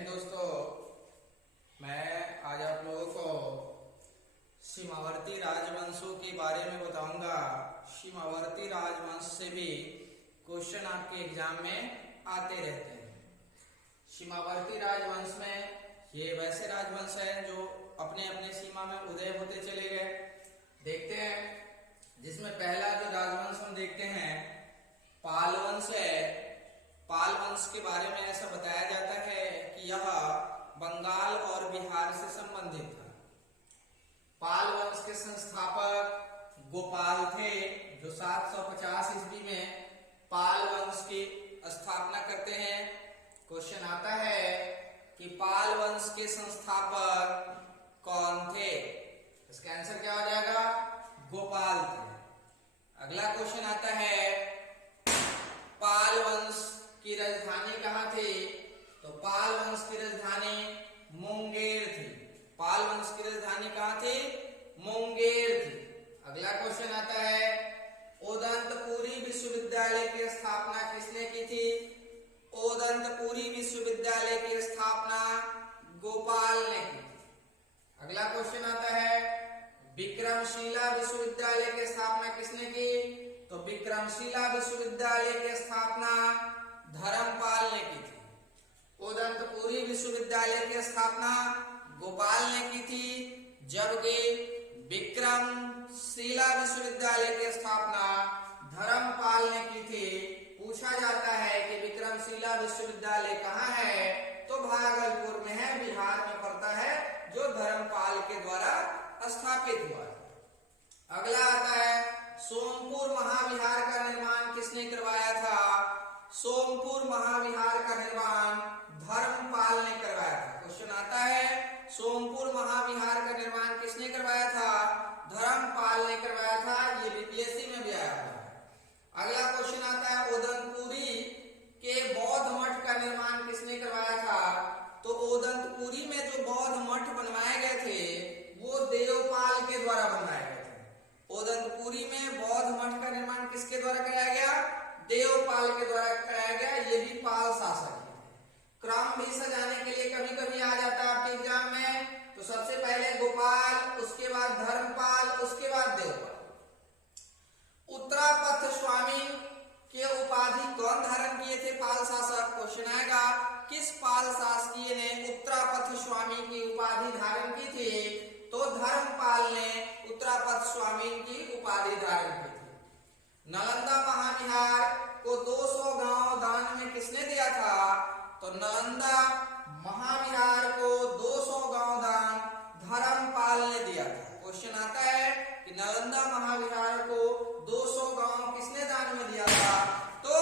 हिंद दोस्तों, मैं आज आप लोगों को सीमावर्ती राजवंशों के बारे में बताऊंगा। सीमावर्ती राजवंश से भी क्वेश्चन आपके एग्जाम में आते रहते हैं। सीमावर्ती राजवंश में ये वैसे राजवंश हैं जो अपने अपने सीमा में उदय होते चले गए। देखते हैं जिसमें पहला जो राजवंश हम देखते हैं पाल वंश है। पाल वंश के बारे में ऐसा बताया जाता है कि यह बंगाल और बिहार से संबंधित था। पाल वंश के संस्थापक गोपाल थे जो 750 ईस्वी में पाल वंश की स्थापना करते हैं। क्वेश्चन आता है कि पाल वंश के संस्थापक कौन थे? इसका आंसर क्या हो जाएगा? गोपाल थे। अगला क्वेश्चन आता है पाल वंश की राजधानी कहाँ थी? तो पाल वंश की राजधानी मुंगेर थी। पाल वंश की राजधानी कहाँ थी? मुंगेर थी। अगला क्वेश्चन आता है ओदंतपुरी विश्वविद्यालय की स्थापना किसने की थी? ओदंतपुरी विश्वविद्यालय की स्थापना गोपाल ने की थी। अगला क्वेश्चन आता है विक्रमशिला विश्वविद्यालय की स्थापना किसने की? तो विक्रमशिला विश्वविद्यालय की स्थापना धर्मपाल ने की थी। ओदंतपुरी विश्वविद्यालय की स्थापना गोपाल ने की थी, जबकि विक्रमशिला विश्वविद्यालय की स्थापना धर्मपाल ने की थी। पूछा जाता है कि विक्रमशिला विश्वविद्यालय कहाँ है? तो भागलपुर में है, बिहार में पड़ता है, जो धर्मपाल के द्वारा स्थापित हुआ है। अगला आता है सोमपुर महाविहार का निर्माण किसने करवाया था? सोमपुर महाविहार का निर्माण धर्मपाल ने करवाया था। क्वेश्चन आता है सोमपुर महाविहार का निर्माण किसने करवाया था? धर्मपाल ने करवाया था। ये बीपीएससी में भी आया हुआ है। अगला क्वेश्चन आता है ओदंतपुरी के बौद्ध मठ का निर्माण किसने करवाया था? तो ओदंतपुरी में जो बौद्ध मठ बनवाए गए थे वो देवपाल के द्वारा बनवाए गए थे। ओदंतपुरी में बौद्ध मठ का निर्माण किसके द्वारा कराया गया? देवपाल के द्वारा कराया गया। ये भी पाल शासक है। क्रम भी सजाने के लिए कभी कभी आ जाता है आपके एग्जाम में। तो सबसे पहले गोपाल, उसके बाद धर्मपाल, उसके बाद देवपाल। उत्तरापथ स्वामी के उपाधि कौन धारण किए थे? पाल शासक। क्वेश्चन आएगा किस पाल शासकीय ने उत्तरापथ स्वामी की उपाधि धारण की थी? तो धर्मपाल ने उत्तरापथ स्वामी की उपाधि धारण की थी। नालंदा महाविहार को 200 गांव दान में किसने दिया था? तो नालंदा महाविहार को 200 गांव दान धर्मपाल ने दिया था। क्वेश्चन आता है कि नालंदा महाविहार को 200 गांव किसने दान में दिया था? तो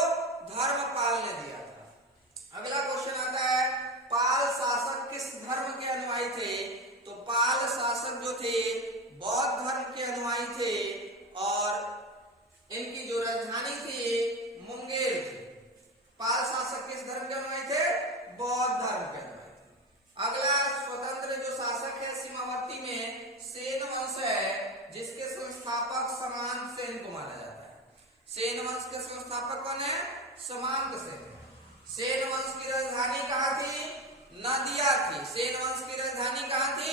धर्मपाल ने दिया था। अगला क्वेश्चन आता है पाल शासक किस धर्म के अनुयायी थे? तो पाल शासक जो थे बौद्ध धर्म के अनुयायी थे और इनकी जो राजधानी थी मुंगेर थी। पाल शासक किस धर्म के अनुयायी थे? बौद्ध धर्म के अनुयायी थे। अगला स्वतंत्र जो शासक है सीमावर्ती में सेन वंश है, जिसके संस्थापक समांत सेन को माना जाता है। सेन वंश के संस्थापक कौन है? समांत सेन। सेन वंश की राजधानी कहाँ थी? नदिया थी। सेन वंश की राजधानी कहाँ थी?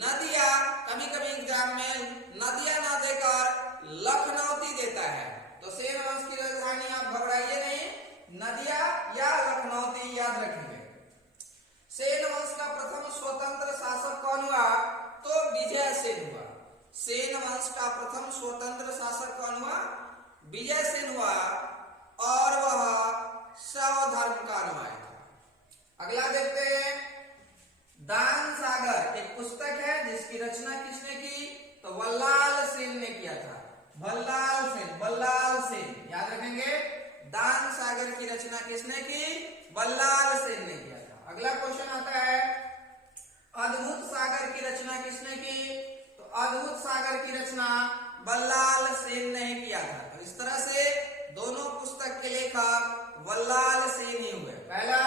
नदिया। कभी कभी एग्जाम में नदिया ना देकर लखनऊती देता है, तो सेन वंश की राजधानी आप घबराइए नहीं, नदिया या लखनऊती याद रखेंगे। सेन वंश का प्रथम स्वतंत्र शासक कौन हुआ? तो विजय सेन हुआ। सेन वंश का प्रथम स्वतंत्र शासक कौन हुआ? विजय सेन हुआ और वह शैव धर्म का अनुयायी था। अगला देखते हैं दान सागर एक पुस्तक है जिसकी रचना किसने की? तो बल्लाल सेन ने किया था। बल्लाल सेन याद रखेंगे। दान सागर की रचना किसने की? बल्लाल सेन ने किया था। अगला क्वेश्चन आता है अद्भुत सागर की रचना किसने की? तो अद्भुत सागर की रचना बल्लाल सेन ने किया था। तो इस तरह से दोनों पुस्तक के लेखक बल्लाल सेन ही हुए। पहला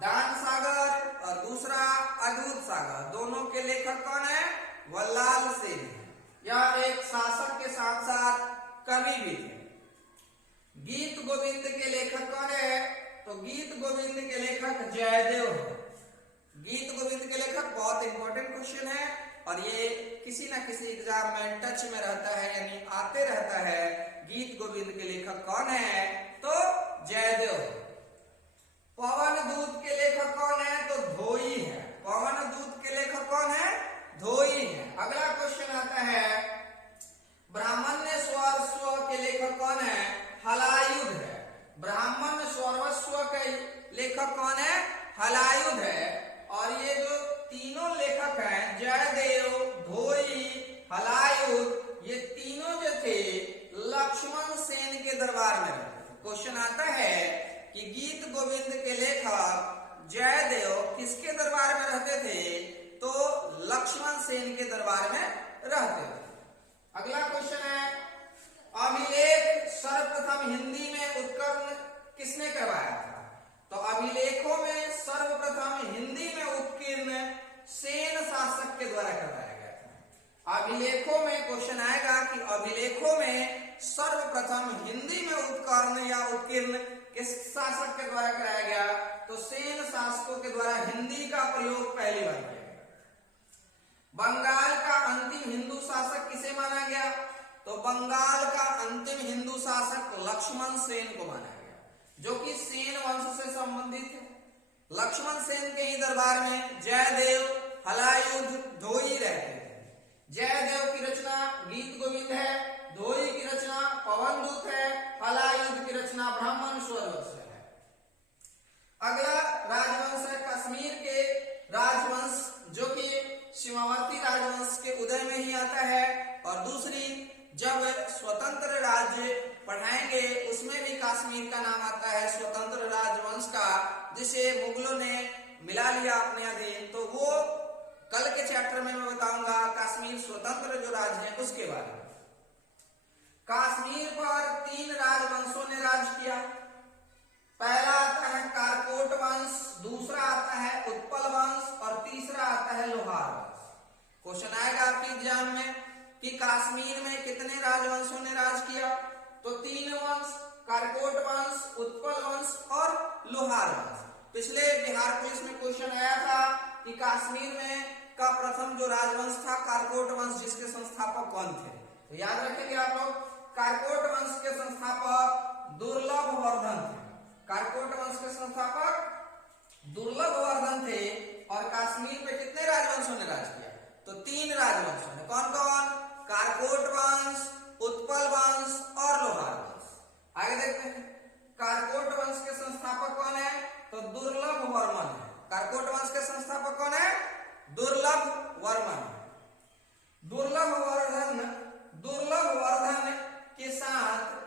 दान सागर और दूसरा अद्भुत सागर, दोनों के लेखक कौन है? बल्लाल सेन है। यह एक शासक के साथ साथ कवि भी थे। गीत गोविंद के लेखक कौन है? तो गीत गोविंद के लेखक जयदेव है। गीत गोविंद के लेखक बहुत इंपॉर्टेंट क्वेश्चन है और ये किसी ना किसी एग्जाम में टच में रहता है, यानी आते रहता है। गीत गोविंद के लेखक कौन है? तो जयदेव। पवन दूत के लेखक कौन है? तो धोई है। पवन दूत के लेखक कौन है? धोई है। अगला क्वेश्चन आता है, ब्राह्मण्य स्वरस्व के लेखक कौन है? हलायुध है। ब्राह्मण स्वरस्व के लेखक कौन है? हलायुध है। और ये जो तीनों लेखक हैं, जयदेव, धोई, हलायुध, ये तीनों जो थे लक्ष्मण सेन के दरबार में रहते थे। क्वेश्चन आता है कि गीत गोविंद के लेखक जयदेव किसके दरबार में रहते थे? तो लक्ष्मण सेन के दरबार में रहते थे। अगला क्वेश्चन है, अभिलेख सर्वप्रथम हिंदी में उत्कीर्ण किसने करवाया था? तो अभिलेखों में सर्वप्रथम हिंदी में उत्कीर्ण सेन शासक के द्वारा करवाया गया था। अभिलेखों में क्वेश्चन आएगा कि अभिलेखों में सर्वप्रथम हिंदी में उत्कीर्ण या उत्कीर्ण किस शासक के द्वारा कराया गया? तो सेन शासकों के द्वारा हिंदी का प्रयोग पहली बार किया गया। बंगाल का अंतिम हिंदू शासक किसे माना गया? तो बंगाल का अंतिम हिंदू शासक लक्ष्मण सेन को माना गया, जो कि सेन वंश से संबंधित है। लक्ष्मण सेन के ही दरबार में जयदेव, हलायुध, धोई रहते थे। जयदेव की रचना गीत गोविंद है, धोई की रचना पवन दूत है, हलायुध की रचना ब्राह्मण स्वरस्व है। अगला राजवंश है कश्मीर के राजवंश, जो कि सीमावर्ती राजवंश के उदय में ही आता है। और दूसरी, जब स्वतंत्र राज्य पढ़ाएंगे उसमें भी कश्मीर का नाम आता है, स्वतंत्र राजवंश का, जिसे मुगलों ने मिला लिया अपने अधीन। तो वो कल के चैप्टर में मैं बताऊंगा कश्मीर स्वतंत्र जो राज्य है उसके बारे में। कश्मीर पर 3 राजवंशों ने राज किया। पहला आता है कारकोट वंश, दूसरा आता है उत्पल वंश और तीसरा आता है लोहार वंश। क्वेश्चन आएगा आपके एग्जाम में कि कश्मीर में कितने राजवंशों ने राज किया? तो 3 वंश, कारकोट वंश, उत्पल वंश और लोहार वंश। पिछले बिहार पुलिस में क्वेश्चन आया था कि कश्मीर में का प्रथम जो राजवंश था कारकोट वंश, जिसके संस्थापक कौन थे? तो याद रखेंगे आप लोग, कारकोट वंश के संस्थापक दुर्लभ वर्धन थे। कारकोट वंश के संस्थापक दुर्लभ वर्धन थे। और कश्मीर पे कितने राजवंशों ने राज किया? तो 3 राजवंशों ने। कौन कौन? कारकोट वंश, उत्पल वंश और लोहार वंश। आगे देखते हैं, कारकोट वंश के संस्थापक कौन है? तो दुर्लभ वर्मन है। कारकोट वंश के संस्थापक कौन है? दुर्लभ वर्मन। दुर्लभ वर्धन के साथ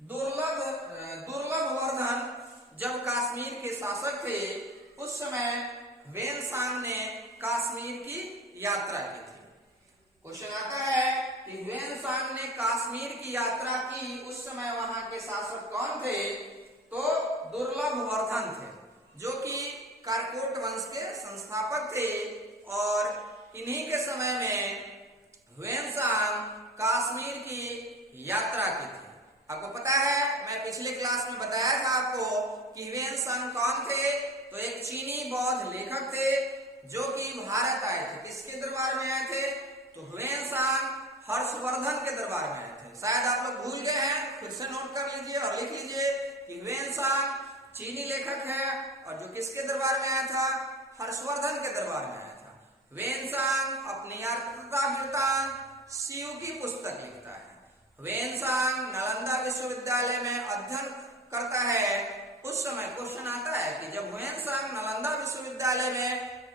दुर्लभ वर्धन जब कश्मीर के शासक थे, उस समय वेनसांग ने कश्मीर की यात्रा की थी। क्वेश्चन आता है कि वेनसांग ने कश्मीर की यात्रा की, उस समय वहां के शासक कौन थे? तो दुर्लभ वर्धन थे, जो कि कारकोट वंश के संस्थापक थे। और इन्हीं के समय में वेनसांग कश्मीर की यात्रा की थी। आपको पता है, मैं पिछले क्लास में बताया था आपको कि वेनसांग कौन थे? तो एक चीनी बौद्ध लेखक थे, जो कि भारत आए थे। किसके दरबार में आए थे? तो वेनसांग हर्षवर्धन के दरबार में आए थे। शायद आप लोग भूल गए हैं, फिर से नोट कर लीजिए और लिख लीजिए कि वेनसांग चीनी लेखक है और जो किसके दरबार में आया था? हर्षवर्धन के दरबार में आया था। वेनसांग अपनी यात्रा वृत्तांत शिव की पुस्तक लिखता है। वेनसांग नालंदा विश्वविद्यालय में अध्ययन करता है। उस समय क्वेश्चन आता है कि जब वेनसांग नालंदा विश्वविद्यालय में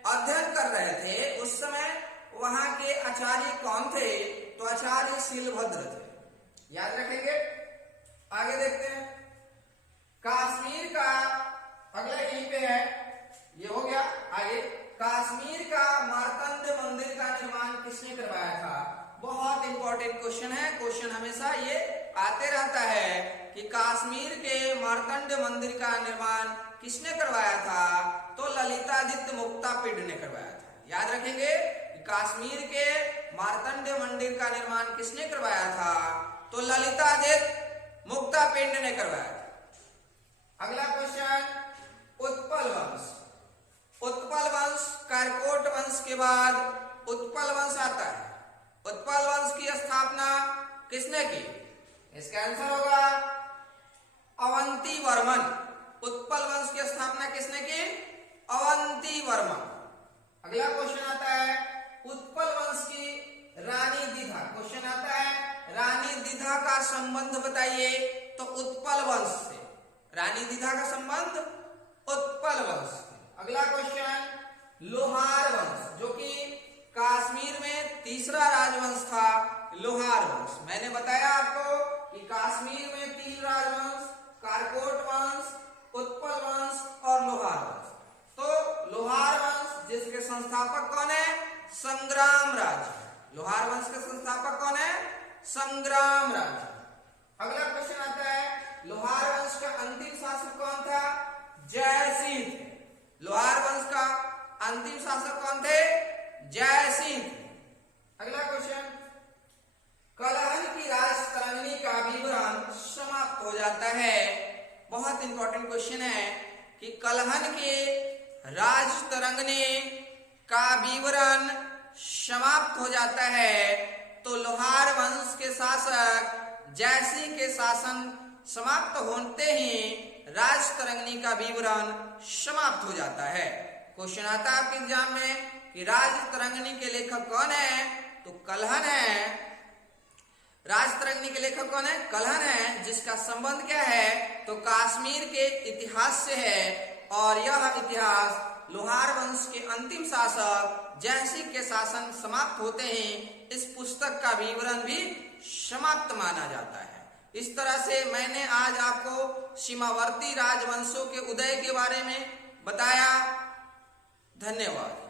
अध्ययन कर रहे थे, उस समय वहां के आचार्य कौन थे? तो आचार्य शीलभद्र थे। याद रखेंगे। आगे देखते हैं, कश्मीर का अगला यहीं पे है, ये हो गया। आगे, कश्मीर का मार्तंड मंदिर का निर्माण किसने करवाया था? बहुत इंपॉर्टेंट क्वेश्चन है। क्वेश्चन हमेशा ये आते रहता है कि कश्मीर के मार्तंड मंदिर का निर्माण किसने करवाया था? तो ललितादित्य मुक्तापिंड ने करवाया था। याद रखेंगे, कश्मीर के मार्तंड मंदिर का निर्माण किसने करवाया था? तो ललितादित्य मुक्तापिंड ने करवाया था। अगला क्वेश्चन, उत्पल वंश। उत्पल वंश कारकोट वंश के बाद उत्पल वंश आता है। उत्पल वंश की स्थापना किसने की? इसका आंसर होगा अवंती वर्मन। उत्पल वंश की स्थापना किसने की? अवंती वर्मन। अगला क्वेश्चन आता है उत्पल वंश की रानी दीधा। क्वेश्चन आता है रानी दीधा का संबंध बताइए। तो उत्पल वंश से रानी दीधा का संबंध उत्पल वंश से। अगला क्वेश्चन लोहार वंश, जो कि कश्मीर में तीसरा राजवंश था, लोहार वंश। मैंने बताया आपको कि कश्मीर में 3 राजवंश, कारकोट वंश, उत्पल वंश और लोहार वंश। तो लोहार वंश जिसके संस्थापक कौन है? संग्रामराज। लोहार वंश के संस्थापक कौन है? संग्रामराज। अगला क्वेश्चन आता है लोहार वंश का अंतिम शासक कौन था? जयसिंह। लोहार वंश का अंतिम शासक कौन थे? जयसिंह। अगला क्वेश्चन कलहन की राजतरंगिणी का विवरण समाप्त हो जाता है। बहुत इंपॉर्टेंट क्वेश्चन है कि कलहन के राजतरंगिणी का विवरण समाप्त हो जाता है। तो लोहार वंश के शासक जयसिंह के शासन समाप्त होते ही राजतरंगिणी का विवरण समाप्त हो जाता है। क्वेश्चन आता है आपके एग्जाम में कि राजतरंगिणी के लेखक कौन है? तो कलहन है। राजतरंगिणी के लेखक कौन है? कलहन है, जिसका संबंध क्या है? तो कश्मीर के इतिहास से है। और यह इतिहास लोहार वंश के अंतिम शासक जयसिंह के शासन समाप्त होते ही इस पुस्तक का विवरण भी समाप्त माना जाता है। इस तरह से मैंने आज आपको सीमावर्ती राजवंशों के उदय के बारे में बताया। धन्यवाद।